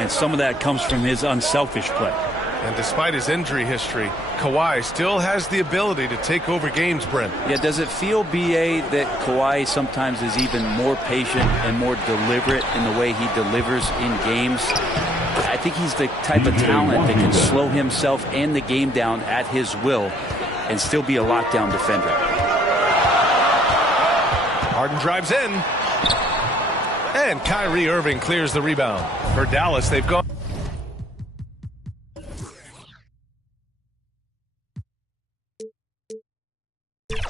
And some of that comes from his unselfish play. And despite his injury history, Kawhi still has the ability to take over games, Brent. Yeah, does it feel, B.A., that Kawhi sometimes is even more patient and more deliberate in the way he delivers in games? I think he's the type of talent that can slow himself and the game down at his will and still be a lockdown defender. Harden drives in. And Kyrie Irving clears the rebound. For Dallas, they've gone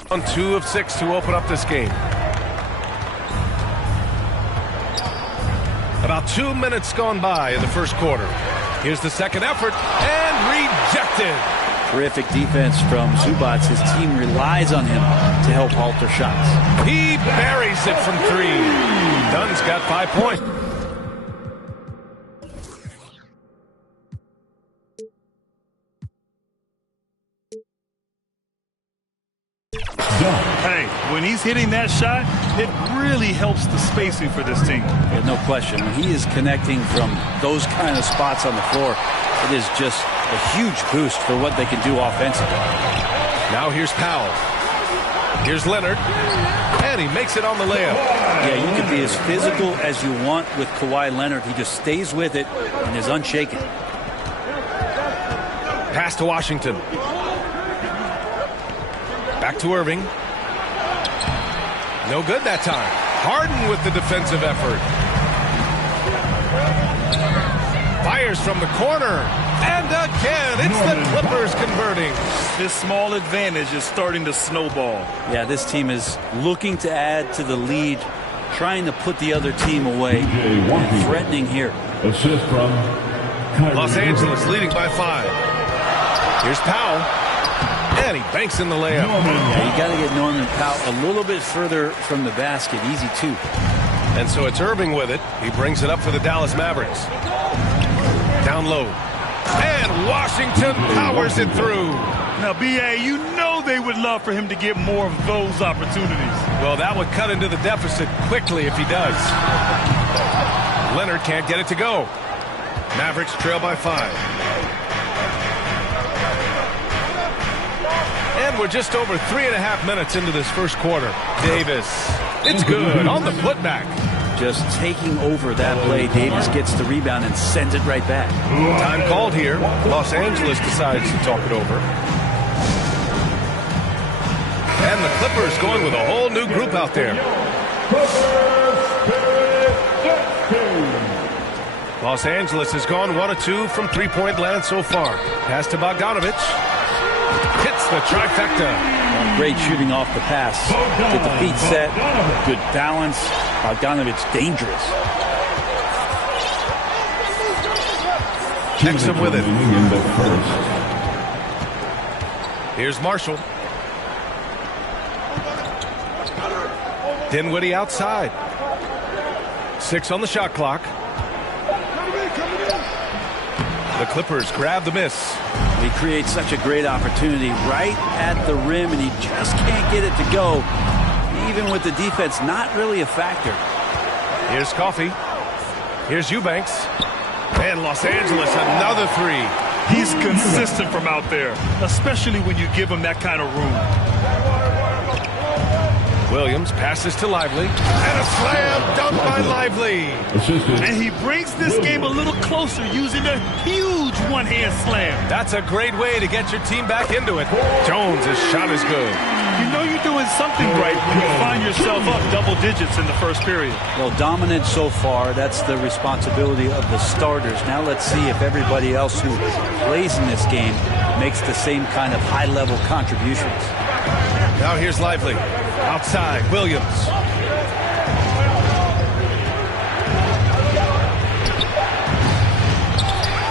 on 2 of 6 to open up this game. About 2 minutes gone by in the first quarter. Here's the second effort, and rejected. Terrific defense from Zubac. His team relies on him to help alter shots. He buries it from 3. Dunn's got 5 points. Hey, when he's hitting that shot, it really helps the spacing for this team. Yeah, no question. When he is connecting from those kind of spots on the floor, it is just a huge boost for what they can do offensively. Now here's Powell. Here's Leonard. And he makes it on the layup. Yeah, you can be as physical as you want with Kawhi Leonard. He just stays with it and is unshaken. Pass to Washington. Back to Irving. No good that time. Harden with the defensive effort. Fires from the corner. And again, it's the Clippers converting. This small advantage is starting to snowball. Yeah, this team is looking to add to the lead, trying to put the other team away, and threatening here. Assist from Los Angeles leading by 5. Here's Powell. And he banks in the layup. Yeah, you got to get Norman Powell a little bit further from the basket. Easy too. And so it's Irving with it. He brings it up for the Dallas Mavericks. Down low. And Washington powers it through. Now, B.A., you know they would love for him to get more of those opportunities. Well, that would cut into the deficit quickly if he does. Leonard can't get it to go. Mavericks trail by 5. And we're just over 3.5 minutes into this first quarter. Davis. It's good on the putback. Just taking over that play. Davis gets the rebound and sends it right back. Time called here. Los Angeles decides to talk it over. And the Clippers going with a whole new group out there. Los Angeles has gone 1 of 2 from three-point land so far. Pass to Bogdanovic. Hits the trifecta. Great shooting off the pass. Get the feet set. Good balance. Bogdanovic dangerous. Checks him with it. Here's Marshall. Dinwiddie outside. 6 on the shot clock. The Clippers grab the miss. He creates such a great opportunity right at the rim, and he just can't get it to go. Even with the defense not really a factor. Here's Coffey. Here's Eubanks. And Los Angeles, another 3. He's consistent from out there, especially when you give him that kind of room. Williams passes to Lively. And a slam dunk by Lively. And he brings this game a little closer using a huge one-hand slam. That's a great way to get your team back into it. Jones' shot is good. You know you're doing something right when you find yourself up double digits in the first period. Well, dominant so far. That's the responsibility of the starters. Now let's see if everybody else who plays in this game makes the same kind of high-level contributions. Now here's Lively. Outside, Williams.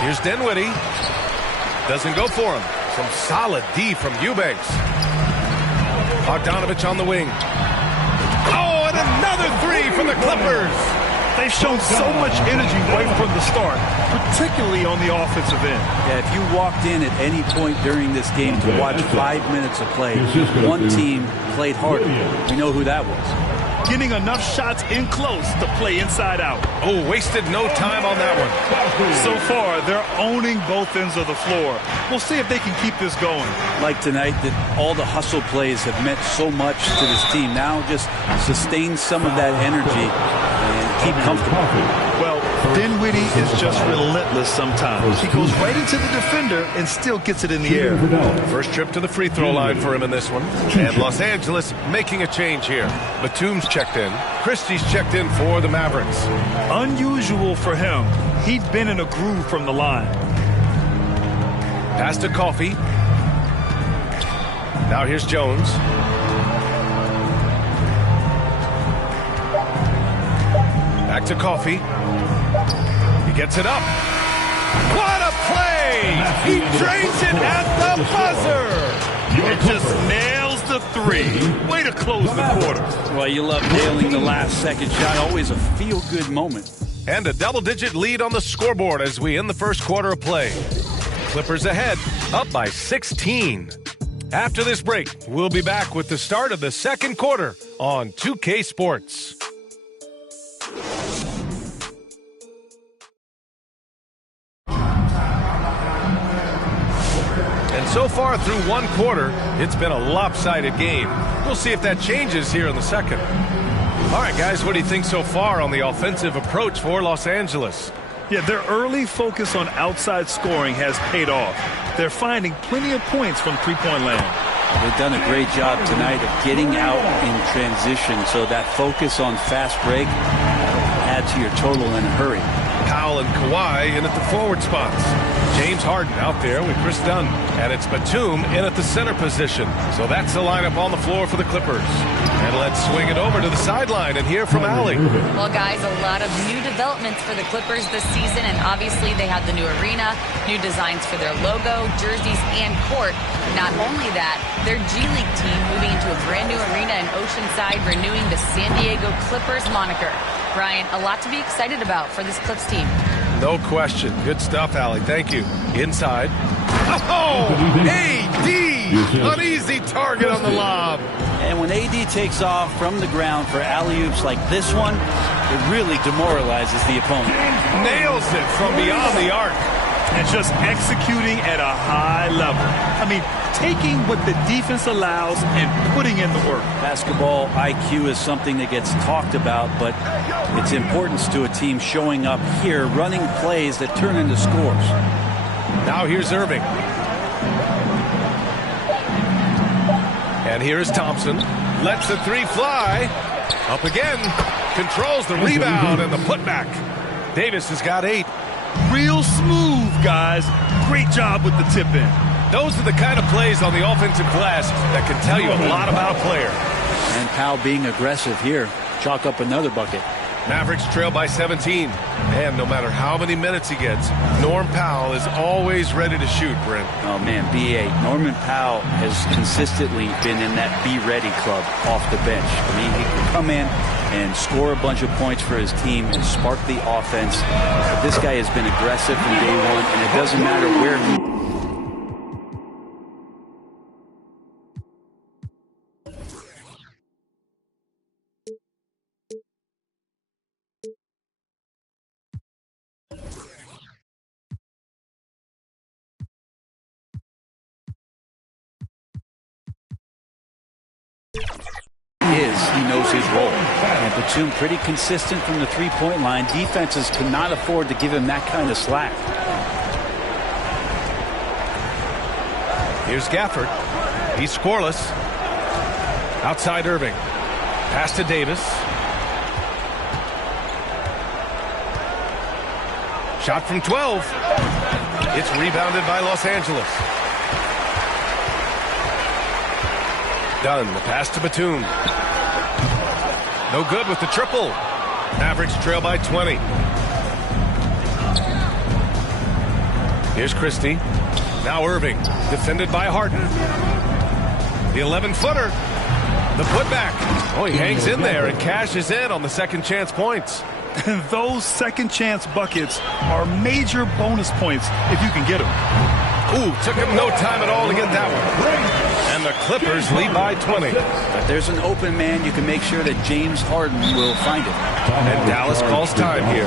Here's Dinwiddie. Doesn't go for him. Some solid D from Eubanks. Bogdanovic on the wing. Oh, and another 3 from the Clippers. They've shown so much energy right from the start, particularly on the offensive end. Yeah, if you walked in at any point during this game to watch 5 minutes of play, one team played harder. We know who that was. Getting enough shots in close to play inside out. Oh, wasted no time on that one. So far, they're owning both ends of the floor. We'll see if they can keep this going. Like tonight, that all the hustle plays have meant so much to this team. Now just sustain some of that energy and keep comfortable. Well, Dinwiddie is just relentless sometimes. He goes right into the defender and still gets it in the air. First trip to the free throw line for him in this one. And Los Angeles making a change here. Batum's checked in. Christie's checked in for the Mavericks. Unusual for him. He'd been in a groove from the line. Pass to Coffey. Now here's Jones. Back to Coffey. He gets it up. What a play! He drains it at the buzzer! It just nails the three. Way to close the quarter. Well, you love nailing the last second shot. Always a feel-good moment. And a double-digit lead on the scoreboard as we end the first quarter of play. Clippers ahead, up by 16. After this break, we'll be back with the start of the second quarter on 2K Sports. And so far through one quarter, it's been a lopsided game. We'll see if that changes here in the second. All right, guys, what do you think so far on the offensive approach for Los Angeles? Yeah, their early focus on outside scoring has paid off. They're finding plenty of points from three-point land. They've done a great job tonight of getting out in transition, so that focus on fast break add to your total in a hurry. Powell and Kawhi in at the forward spots. James Harden out there with Chris Dunn. And it's Batum in at the center position. So that's the lineup on the floor for the Clippers. And let's swing it over to the sideline and hear from Allie. Well, guys, a lot of new developments for the Clippers this season. And obviously they have the new arena, new designs for their logo, jerseys, and court. Not only that, their G League team moving into a brand new arena in Oceanside, renewing the San Diego Clippers moniker. Brian, a lot to be excited about for this Clips team. No question. Good stuff, Allie. Thank you. Inside. Oh, AD! An easy target on the lob. And when AD takes off from the ground for alley-oops like this one, it really demoralizes the opponent. Nails it from beyond the arc. And just executing at a high level. I mean, taking what the defense allows and putting in the work. Basketball IQ is something that gets talked about, but its importance to a team showing up here, running plays that turn into scores. Now here's Irving. And here's Thompson. Lets the three fly. Up again. Controls the rebound and the putback. Davis has got 8. Real smooth, guys. Great job with the tip-in. Those are the kind of plays on the offensive glass that can tell you a lot about a player. And Powell being aggressive here. Chalk up another bucket. Mavericks trail by 17. And no matter how many minutes he gets, Norm Powell is always ready to shoot, Brent. Oh, man, B.A. Norman Powell has consistently been in that be-ready club off the bench. I mean, he can come in and score a bunch of points for his team and spark the offense. But this guy has been aggressive from day one, and it doesn't matter where he... He knows his role. And Batum pretty consistent from the three-point line. Defenses cannot afford to give him that kind of slack. Here's Gafford. He's scoreless. Outside Irving. Pass to Davis. Shot from 12. It's rebounded by Los Angeles. Dunn, the pass to Batum. No good with the triple. Mavericks trail by 20. Here's Christie. Now Irving, defended by Harden. The 11-footer. The putback. Oh, he hangs in there and cashes in on the second chance points. Those second chance buckets are major bonus points if you can get them. Ooh, took him no time at all to get that one. And And the Clippers lead by 20. But there's an open man. You can make sure that James Harden will find it. And Dallas calls time here.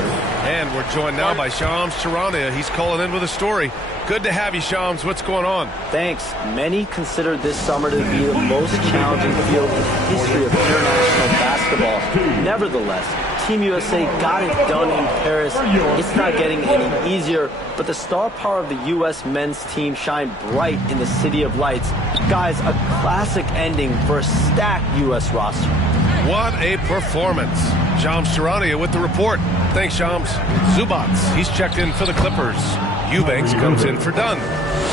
And we're joined now by Shams Charania. He's calling in with a story. Good to have you, Shams. What's going on? Thanks. Many consider this summer to be the most challenging field in the history of international basketball. Nevertheless, Team USA got it done in Paris. It's not getting any easier, but the star power of the U.S. men's team shined bright in the City of Lights. Guys, a classic ending for a stacked U.S. roster. What a performance. Shams Charania with the report. Thanks, Shams. Zubats, he's checked in for the Clippers. Eubanks comes in for Dunn.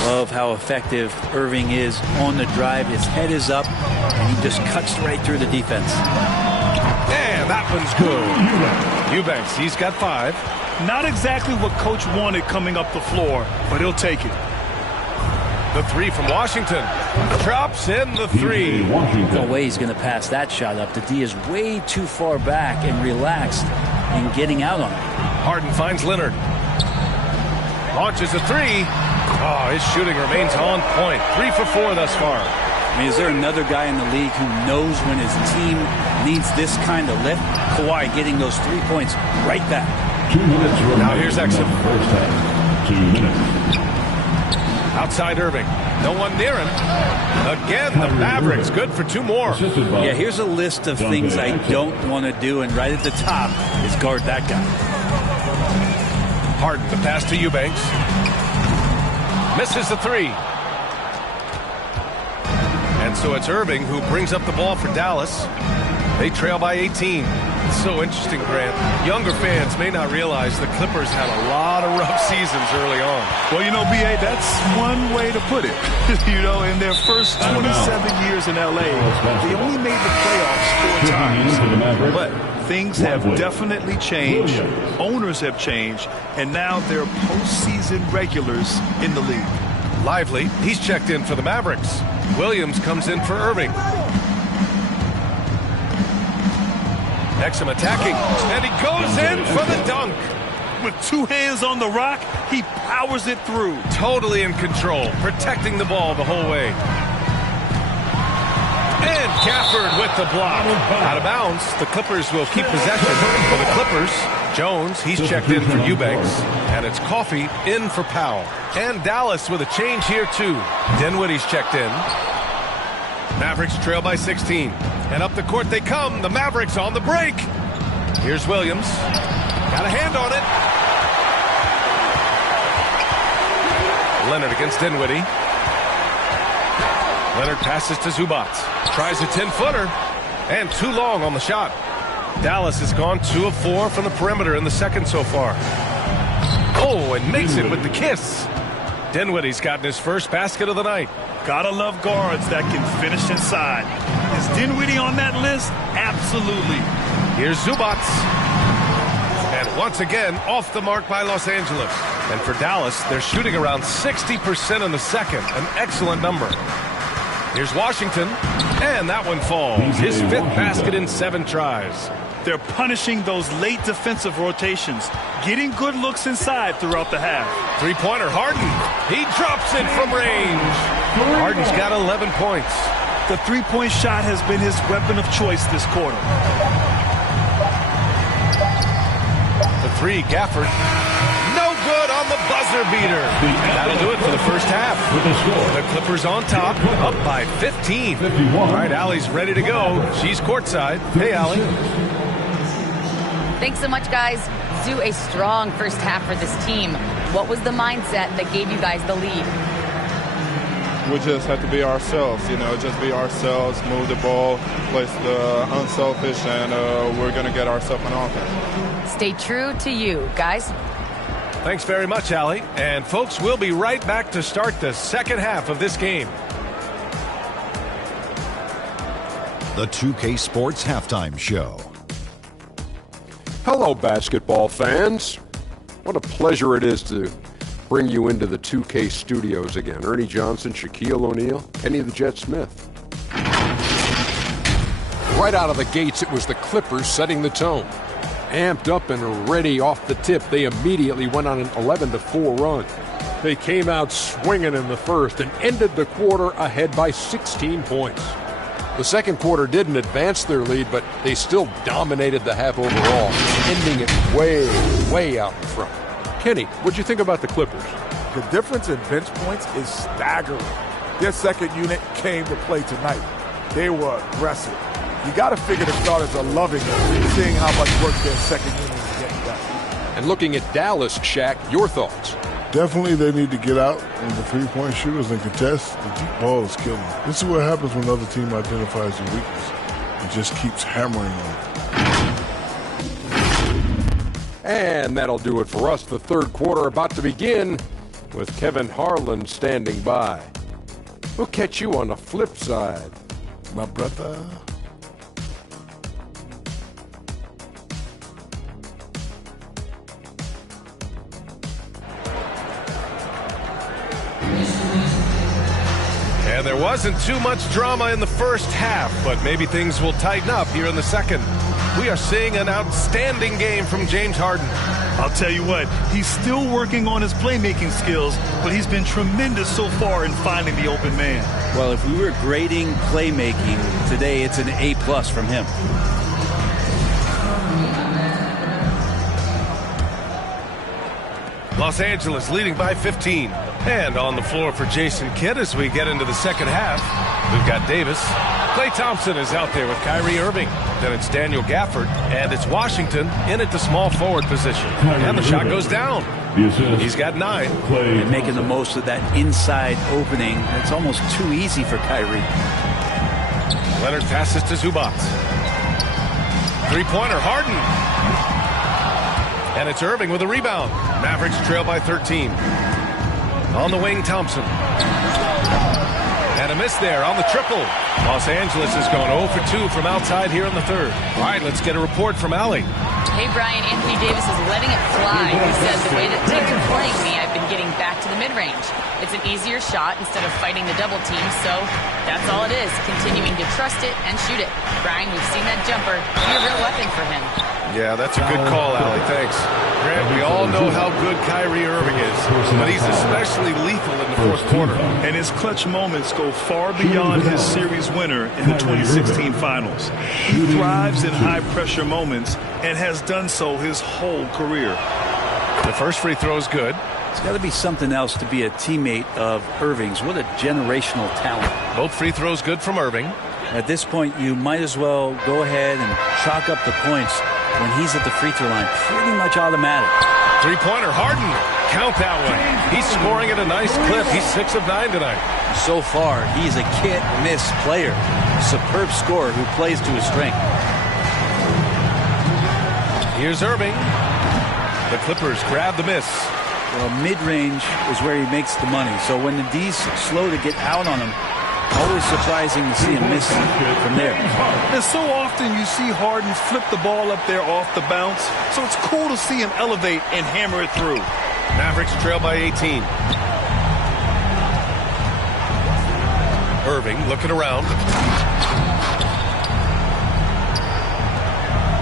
Love how effective Irving is on the drive. His head is up, and he just cuts right through the defense. And that one's good. Eubanks, he's got 5. Not exactly what Coach wanted coming up the floor, but he'll take it. The 3 from Washington. Drops in the 3. No way he's going to pass that shot up. The D is way too far back and relaxed in getting out on it. Harden finds Leonard. Launches a 3. Oh, his shooting remains on point. 3 for 4 thus far. I mean, is there another guy in the league who knows when his team needs this kind of lift? Kawhi getting those 3 points right back. 2 minutes remaining. Now here's Exum. First half. 2 minutes. Outside Irving. No one near him. Again, the Mavericks. Good for 2 more. Yeah, here's a list of things I don't want to do, and right at the top is guard that guy. Harden, the pass to Eubanks. Misses the 3. And so it's Irving who brings up the ball for Dallas. They trail by 18. It's so interesting, Grant. Younger fans may not realize the Clippers had a lot of rough seasons early on. Well, you know, B.A., that's one way to put it. You know, in their first 27 years in L.A., they only made the playoffs 4 times. But things have definitely changed. Owners have changed. And now they're postseason regulars in the league. Lively, he's checked in for the Mavericks. Williams comes in for Irving. Exum attacking, and he goes in for the dunk. With 2 hands on the rock, he powers it through. Totally in control, protecting the ball the whole way. And Gafford with the block. Out of bounds, the Clippers will keep possession. For the Clippers, Jones, he's checked in for Eubanks. And it's Coffey in for Powell. And Dallas with a change here too. Dinwiddie's checked in. Mavericks trail by 16. And up the court they come. The Mavericks on the break. Here's Williams. Got a hand on it. Leonard against Dinwiddie. Leonard passes to Zubats. Tries a 10-footer. And too long on the shot. Dallas has gone 2 of 4 from the perimeter in the second so far. Oh, and makes it with the kiss. Dinwiddie's gotten his first basket of the night. Gotta love guards that can finish inside. Is Dinwiddie on that list? Absolutely. Here's Zubats. And once again, off the mark by Los Angeles. And for Dallas, they're shooting around 60% in the second. An excellent number. Here's Washington. And that one falls. His 5th basket in 7 tries. They're punishing those late defensive rotations, getting good looks inside throughout the half. 3-pointer, Harden. He drops it from range. Harden's got 11 points. The 3-point shot has been his weapon of choice this quarter. The 3, Gafford. No good on the buzzer beater. That'll do it for the first half. The Clippers on top, up by 15. All right, Allie's ready to go. She's courtside. Hey, Allie. Thanks so much, guys. Zoo, a strong first half for this team. What was the mindset that gave you guys the lead? We just have to be ourselves, just be ourselves, move the ball, play the unselfish, and we're going to get ourselves an offense. Stay true to you, guys. Thanks very much, Allie. And folks, we'll be right back to start the second half of this game. The 2K Sports Halftime Show. Hello, basketball fans. What a pleasure it is to bring you into the 2K studios again. Ernie Johnson, Shaquille O'Neal, Kenny the Jet Smith. Right out of the gates, it was the Clippers setting the tone. Amped up and ready off the tip, they immediately went on an 11-4 run. They came out swinging in the first and ended the quarter ahead by 16 points. The second quarter didn't advance their lead, but they still dominated the half overall, ending it way out in front. Kenny, what'd you think about the Clippers? The difference in bench points is staggering. Their second unit came to play tonight. They were aggressive. You got to figure the starters are loving it, seeing how much work their second unit is getting done. And looking at Dallas, Shaq, your thoughts? Definitely they need to get out on the three-point shooters and contest. The deep ball is killing them. This is what happens when another team identifies a weakness. It just keeps hammering on it. And that'll do it for us. The third quarter about to begin with Kevin Harlan standing by. We'll catch you on the flip side, my brother. And there wasn't too much drama in the first half, but maybe things will tighten up here in the second. We are seeing an outstanding game from James Harden. I'll tell you what, he's still working on his playmaking skills, but he's been tremendous so far in finding the open man. Well, if we were grading playmaking today, it's an A+ from him. Los Angeles leading by 15. And on the floor for Jason Kidd as we get into the second half, we've got Davis. Klay Thompson is out there with Kyrie Irving. Then it's Daniel Gafford, and it's Washington in at the small forward position. And the shot goes down. He's got 9. And making the most of that inside opening. It's almost too easy for Kyrie. Leonard passes to Zubac. Three-pointer, Harden. And it's Irving with a rebound. Mavericks trail by 13. On the wing, Thompson. And a miss there on the triple. Los Angeles has gone 0 for 2 from outside here in the third. All right, let's get a report from Allie. Hey, Brian, Anthony Davis is letting it fly. He says the way that they've been playing me, I've been getting back to the mid-range. It's an easier shot instead of fighting the double team, so that's all it is, continuing to trust it and shoot it. Brian, we've seen that jumper be a real weapon for him. Yeah, that's a good call, Allie. Thanks. Grant, we all know how good Kyrie Irving is, but he's especially lethal in the fourth quarter. And his clutch moments go far beyond his series winner in the 2016 finals. He thrives in high-pressure moments and has done so his whole career. The first free throw is good. It's got to be something else to be a teammate of Irving's. What a generational talent. Both free throws good from Irving. At this point, you might as well go ahead and chalk up the points when he's at the free throw line. Pretty much automatic. Three-pointer, Harden. Count that one. He's scoring at a nice clip. He's 6 of 9 tonight. So far, he's a can't-miss player. Superb scorer who plays to his strength. Here's Irving. The Clippers grab the miss. Well, mid-range is where he makes the money. So when the D's slow to get out on him, always surprising to see him miss from there. And so often you see Harden flip the ball up there off the bounce. So it's cool to see him elevate and hammer it through. Mavericks trail by 18. Irving looking around.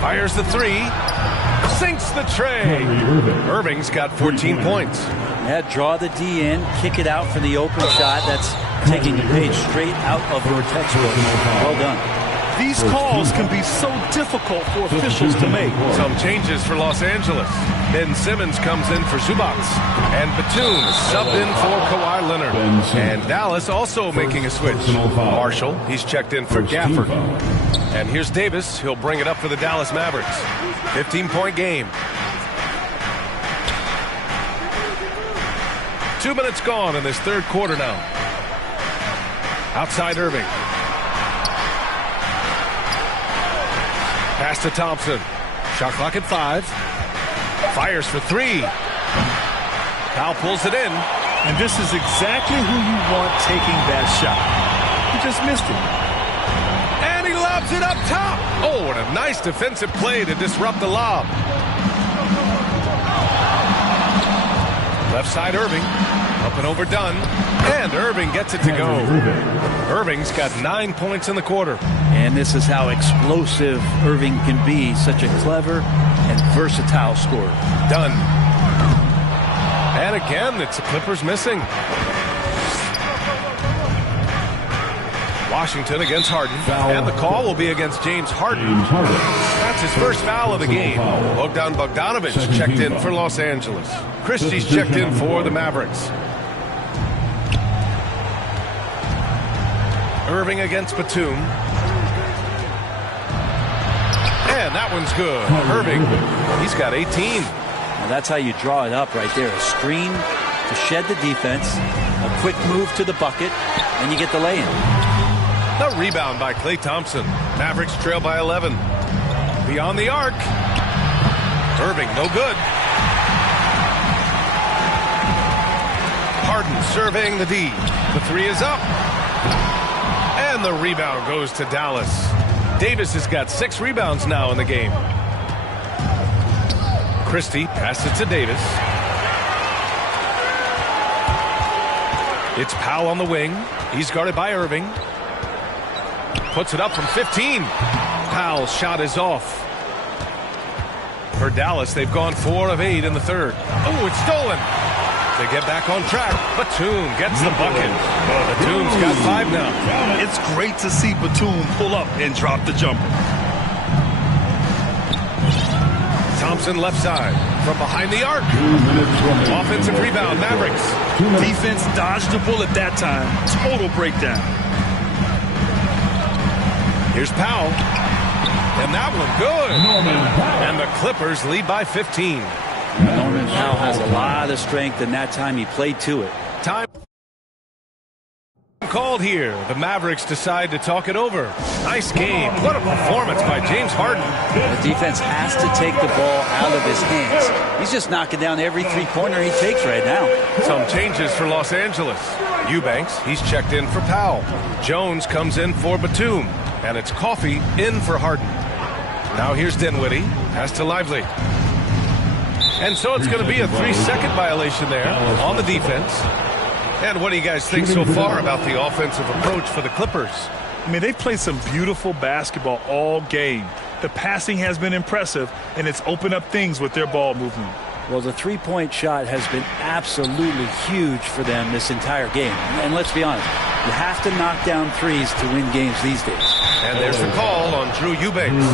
Fires the three. Sinks the tray. Irving's got 14 points. Yeah, draw the D in, kick it out for the open shot. That's taking the page straight out of your textbook. Well done. These calls can be so difficult for officials to make. Some changes for Los Angeles. Ben Simmons comes in for Zubac. And Batum subbed in for Kawhi Leonard. And Dallas also making a switch. Marshall, he's checked in for Gafford. And here's Davis. He'll bring it up for the Dallas Mavericks. 15-point game. 2 minutes gone in this third quarter now. Outside Irving. Pass to Thompson. Shot clock at 5. Fires for 3. Powell pulls it in. And this is exactly who you want taking that shot. He just missed it. And he lobs it up top. Oh, and a nice defensive play to disrupt the lob. Left side Irving. Up and over Dunn. And Irving gets it to go. Irving's got 9 points in the quarter. And this is how explosive Irving can be. Such a clever and versatile scorer. Dunn. And again, it's the Clippers missing. Washington against Harden, and the call will be against James Harden. That's his first foul of the game. Bogdan Bogdanović checked in for Los Angeles. Christie's checked in for the Mavericks. Irving against Batum. And that one's good. Irving, he's got 18. Now that's how you draw it up right there. A screen to shed the defense, a quick move to the bucket, and you get the lay-in. The rebound by Klay Thompson. Mavericks trail by 11. Beyond the arc. Irving, no good. Harden surveying the D. The three is up. And the rebound goes to Dallas. Davis has got 6 rebounds now in the game. Christie passed it to Davis. It's Powell on the wing. He's guarded by Irving. Puts it up from 15. Powell's shot is off. For Dallas, they've gone 4 of 8 in the third. Oh, it's stolen. They get back on track. Batum gets the bucket. Batum's got 5 now. It's great to see Batum pull up and drop the jumper. Thompson left side from behind the arc. Offensive rebound, Mavericks. Defense dodged the bullet that time. Total breakdown. Here's Powell. And that one good. And the Clippers lead by 15. Norman Powell has a lot of strength, and that time he played to it. Time called here. The Mavericks decide to talk it over. Nice game. What a performance by James Harden. The defense has to take the ball out of his hands. He's just knocking down every three-pointer he takes right now. Some changes for Los Angeles. Eubanks, he's checked in for Powell. Jones comes in for Batum. And it's Coffey in for Harden. Now here's Dinwiddie. Pass to Lively. And so it's going to be a 3-second violation there on the defense. And what do you guys think so far about the offensive approach for the Clippers? I mean, they've played some beautiful basketball all game. The passing has been impressive, and it's opened up things with their ball movement. Well, the three-point shot has been absolutely huge for them this entire game. And let's be honest, you have to knock down threes to win games these days. And there's the call on Drew Eubanks.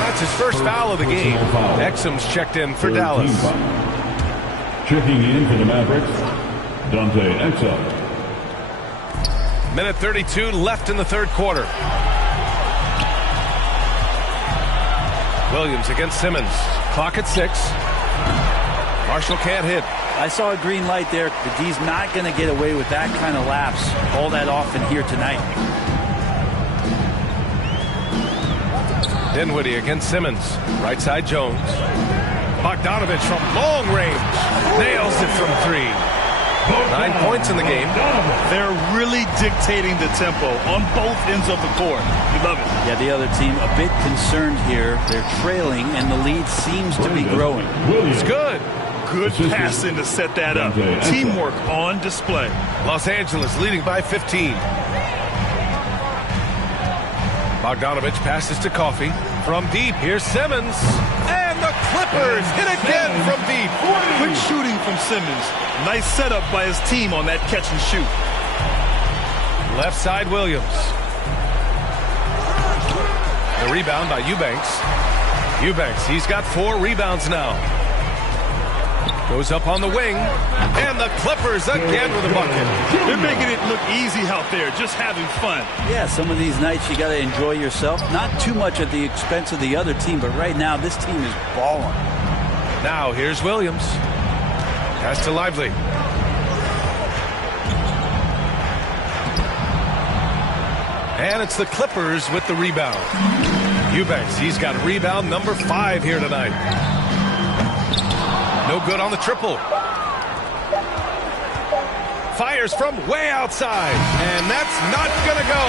That's his first foul of the game. Exum's checked in for Dallas. Checking in for the Mavericks, Dante Exum. Minute 32 left in the third quarter. Williams against Simmons. Clock at 6. Marshall can't hit. I saw a green light there. The D's not going to get away with that kind of lapse all that often here tonight. Dinwiddie against Simmons. Right side Jones. Bogdanović from long range. Nails it from 3. 9 points in the game. They're really dictating the tempo on both ends of the court. You love it. Yeah, the other team a bit concerned here. They're trailing, and the lead seems to be growing. It's good. Good passing to set that up. Teamwork on display. Los Angeles leading by 15. Bogdanović passes to Coffey. From deep, here's Simmons. And the Clippers hit again from deep. Quick shooting from Simmons. Nice setup by his team on that catch and shoot. Left side Williams. The rebound by Eubanks. Eubanks, he's got 4 rebounds now. Goes up on the wing. And the Clippers again with a bucket. They're making it look easy out there, just having fun. Yeah, some of these nights you got to enjoy yourself. Not too much at the expense of the other team, but right now this team is balling. Now here's Williams. Pass to Lively. And it's the Clippers with the rebound. Eubanks, he's got rebound number 5 here tonight. No good on the triple. Fires from way outside. And that's not going to go.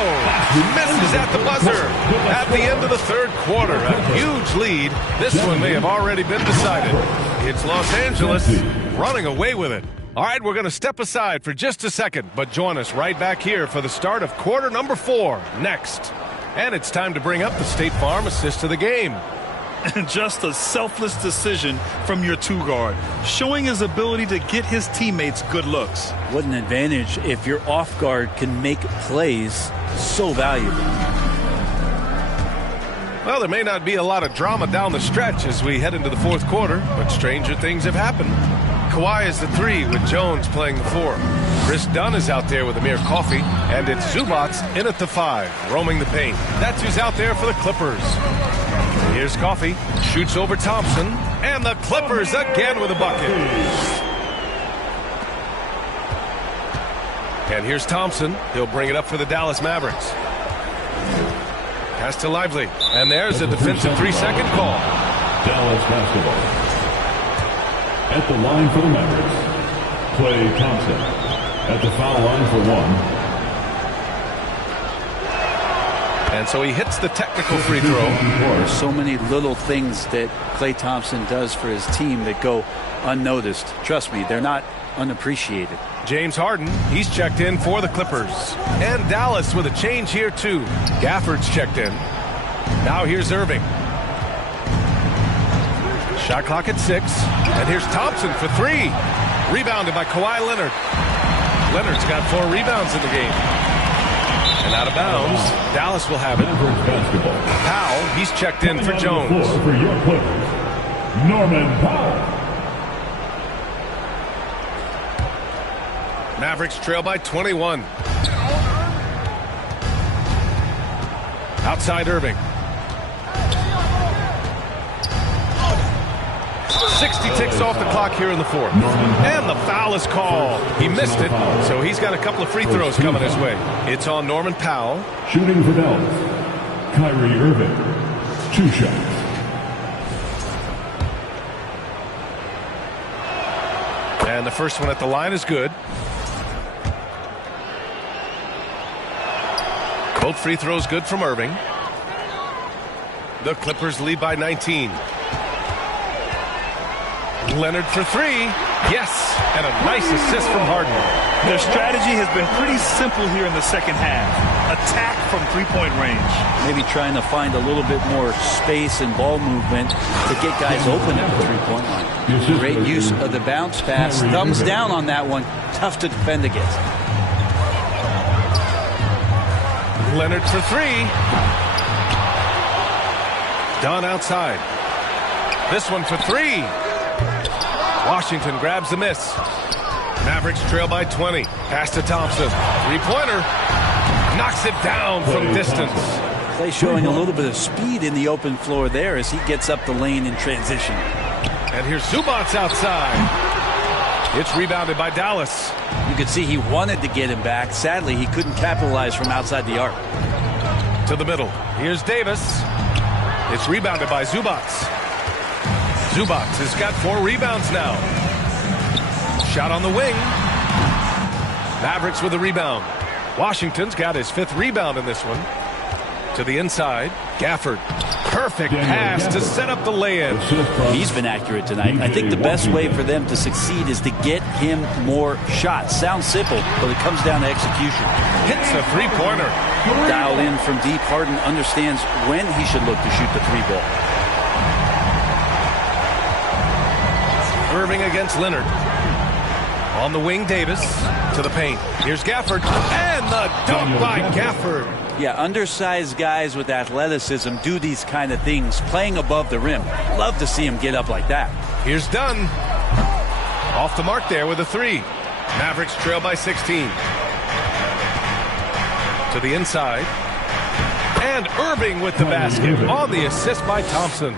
Misses at the buzzer. At the end of the third quarter, a huge lead. This one may have already been decided. It's Los Angeles running away with it. All right, we're going to step aside for just a second, but join us right back here for the start of quarter number 4 next. And it's time to bring up the State Farm assist of the game. And just a selfless decision from your two-guard, showing his ability to get his teammates good looks. What an advantage if your off guard can make plays so valuable. Well, there may not be a lot of drama down the stretch as we head into the fourth quarter, but stranger things have happened. Kawhi is the 3 with Jones playing the 4. Chris Dunn is out there with Amir Coffey, and it's Zubats in at the 5, roaming the paint. That's who's out there for the Clippers. Here's Coffey, shoots over Thompson, and the Clippers again with a bucket. And here's Thompson. He'll bring it up for the Dallas Mavericks. Pass to Lively, and there's a defensive 3-second call. Dallas basketball. At the line for the Mavericks, Klay Thompson. At the foul line for 1. And so he hits the technical free throw. There's so many little things that Klay Thompson does for his team that go unnoticed. Trust me, they're not unappreciated. James Harden, he's checked in for the Clippers. And Dallas with a change here too. Gafford's checked in. Now here's Irving. Shot clock at 6. And here's Thompson for 3. Rebounded by Kawhi Leonard. Leonard's got 4 rebounds in the game. And out of bounds, Dallas will have it. Powell, he's checked in for Jones. For your Clippers, Norman Powell. Mavericks trail by 21. Outside Irving. 60 ticks off the clock here in the fourth. And the foul is called. He missed it, so he's got a couple of free throws coming his way. It's on Norman Powell. Shooting for Dallas, Kyrie Irving. 2 shots. And the first one at the line is good. Both free throws good from Irving. The Clippers lead by 19. Leonard for 3. Yes, and a nice assist from Harden. Their strategy has been pretty simple here in the second half. Attack from three-point range. Maybe trying to find a little bit more space and ball movement to get guys open at the three-point line. Great use of the bounce pass. Thumbs down on that one. Tough to defend against. Leonard for 3. Dunn outside. This one for 3. Washington grabs the miss. Mavericks trail by 20. Pass to Thompson. 3-pointer. Knocks it down from distance. Klay showing a little bit of speed in the open floor there as he gets up the lane in transition. And here's Zubats outside. It's rebounded by Dallas. You could see he wanted to get him back. Sadly, he couldn't capitalize from outside the arc. To the middle. Here's Davis. It's rebounded by Zubats. Zubats has got 4 rebounds now. Shot on the wing. Mavericks with a rebound. Washington's got his 5th rebound in this one. To the inside. Gafford. Perfect pass to set up the lay-in. He's been accurate tonight. I think the best way for them to succeed is to get him more shots. Sounds simple, but it comes down to execution. Hits a 3-pointer. Dialed in from deep. Harden understands when he should look to shoot the 3-ball. Irving against Leonard. On the wing, Davis to the paint. Here's Gafford. And the dunk by Gafford. Yeah, undersized guys with athleticism do these kind of things, playing above the rim. Love to see him get up like that. Here's Dunn. Off the mark there with a 3. Mavericks trail by 16. To the inside. And Irving with the basket on the assist by Thompson.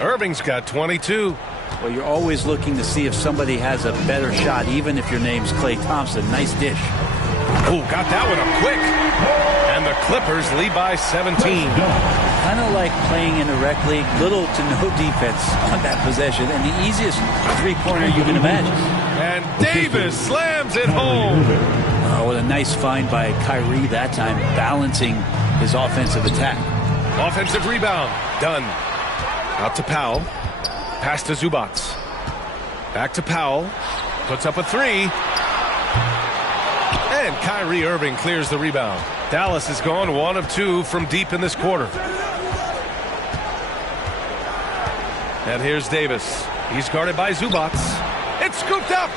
Irving's got 22. Well, you're always looking to see if somebody has a better shot, even if your name's Klay Thompson. Nice dish. Oh, got that one up quick. And the Clippers lead by 17. Kind of like playing in a rec league, little to no defense on that possession, and the easiest 3-pointer you can imagine. And Davis slams it home. Oh, what a nice find by Kyrie that time, balancing his offensive attack. Offensive rebound. Done. Out to Powell. Pass to Zubats. Back to Powell. Puts up a 3. And Kyrie Irving clears the rebound. Dallas has gone 1 of 2 from deep in this quarter. And here's Davis. He's guarded by Zubac. It's scooped up.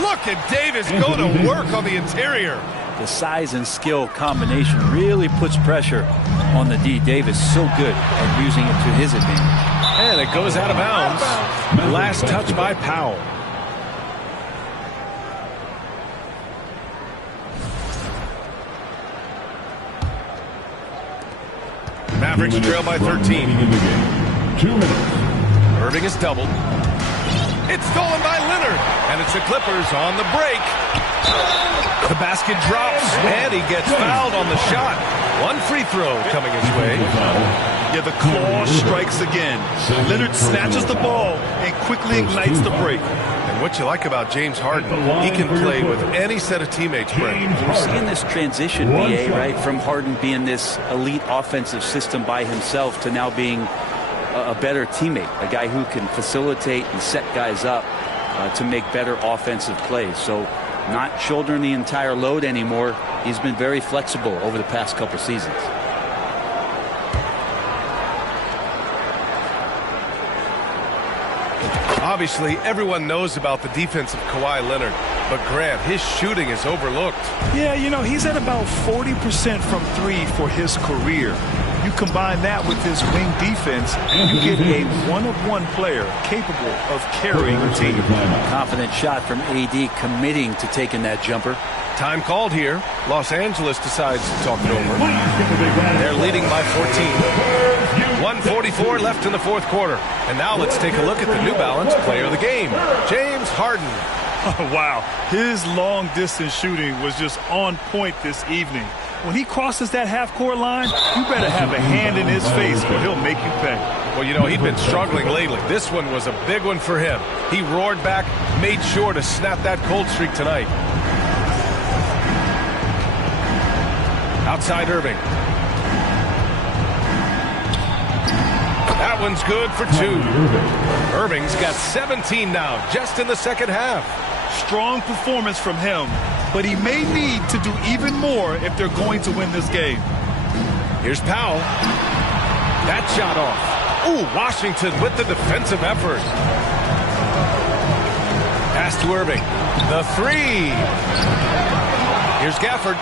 Look at Davis go to work on the interior. The size and skill combination really puts pressure on the D. Davis so good at using it to his advantage. And it goes out of bounds. Last touch by Powell. Mavericks trail by 13. 2 minutes. Irving is doubled. It's stolen by Leonard. And it's the Clippers on the break. The basket drops, and he gets fouled on the shot. One free throw coming his way. Yeah, the claw strikes again. Leonard snatches the ball and quickly ignites the break. And what you like about James Harden, he can play with any set of teammates, Brett. We're seeing this transition, BA, right, from Harden being this elite offensive system by himself to now being a better teammate, a guy who can facilitate and set guys up to make better offensive plays. So not shouldering the entire load anymore. He's been very flexible over the past couple seasons. Obviously, everyone knows about the defense of Kawhi Leonard, but Grant, his shooting is overlooked. Yeah, you know, he's at about 40% from three for his career. You combine that with his wing defense, you get a one-of-one player capable of carrying a team. Confident shot from AD, committing to taking that jumper. Time called here. Los Angeles decides to talk it over. They're leading by 14. 1:44 left in the fourth quarter. And now let's take a look at the New Balance player of the game, James Harden. Oh, wow. His long-distance shooting was just on point this evening. When he crosses that half-court line, you better have a hand in his face or he'll make you pay. Well, you know, he'd been struggling lately. This one was a big one for him. He roared back, made sure to snap that cold streak tonight. Outside Irving. That one's good for two. Irving's got 17 now, just in the second half. Strong performance from him, but he may need to do even more if they're going to win this game. Here's Powell. That shot off. Ooh, Washington with the defensive effort. Pass to Irving. The three. Here's Gafford.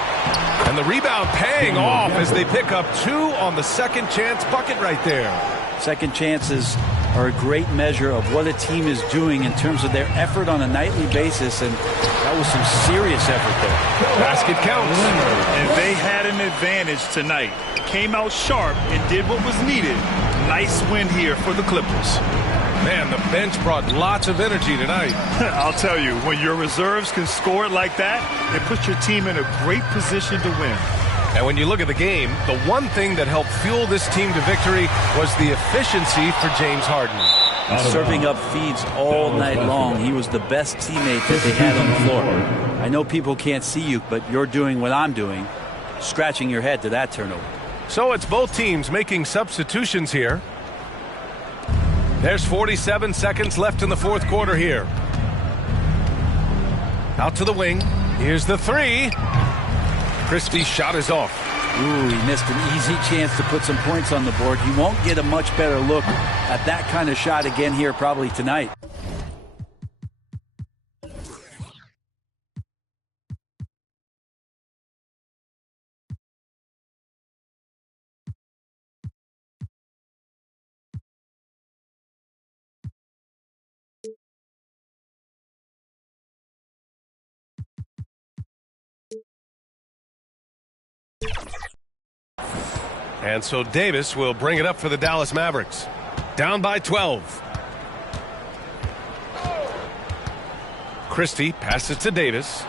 And the rebound paying off as they pick up two on the second chance bucket right there. Second chances are a great measure of what a team is doing in terms of their effort on a nightly basis, and that was some serious effort there. Basket counts. And they had an advantage tonight. Came out sharp and did what was needed. Nice win here for the Clippers. Man, the bench brought lots of energy tonight. I'll tell you, when your reserves can score it like that, it puts your team in a great position to win. And when you look at the game, the one thing that helped fuel this team to victory was the efficiency for James Harden. Serving up feeds all night long. He was the best teammate that they had on the floor. I know people can't see you, but you're doing what I'm doing, scratching your head to that turnover. So it's both teams making substitutions here. There's 47 seconds left in the fourth quarter here. Out to the wing. Here's the three. Christie's shot is off. Ooh, he missed an easy chance to put some points on the board. He won't get a much better look at that kind of shot again here probably tonight. And so Davis will bring it up for the Dallas Mavericks. Down by 12. Christie passes it to Davis.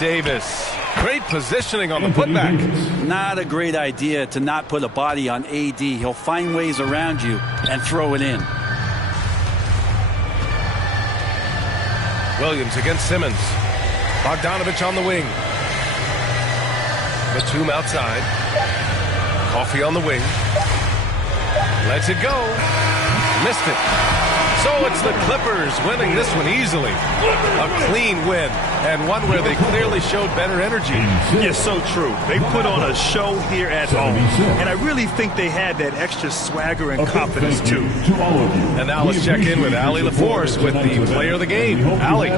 Davis. Great positioning on the putback. Not a great idea to not put a body on AD. He'll find ways around you and throw it in. Williams against Simmons. Bogdanovich on the wing. Batum outside. Coffee on the wing. Lets it go. Missed it. So it's the Clippers winning this one easily. A clean win, and one where they clearly showed better energy. Yes, so true. They put on a show here at home, and I really think they had that extra swagger and confidence, too. And now let's check in with Allie LaForce with the player of the game. Allie.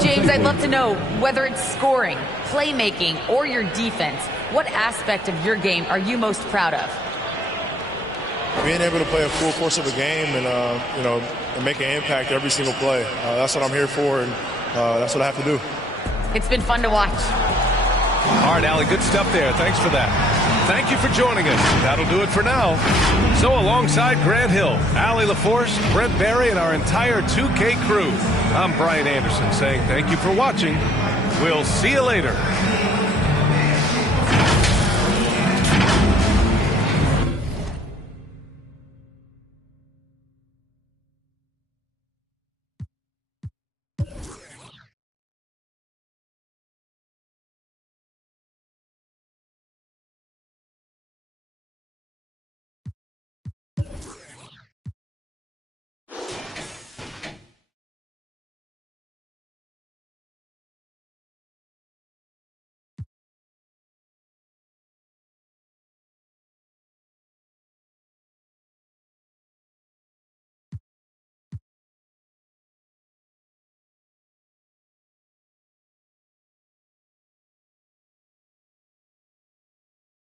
James, I'd love to know whether it's scoring, playmaking, or your defense. What aspect of your game are you most proud of? Being able to play a full course of a game and, and make an impact every single play. That's what I'm here for, and that's what I have to do. It's been fun to watch. All right, Allie, good stuff there. Thanks for that. Thank you for joining us. That'll do it for now. So alongside Grant Hill, Allie LaForce, Brent Barry, and our entire 2K crew, I'm Brian Anderson saying thank you for watching. We'll see you later.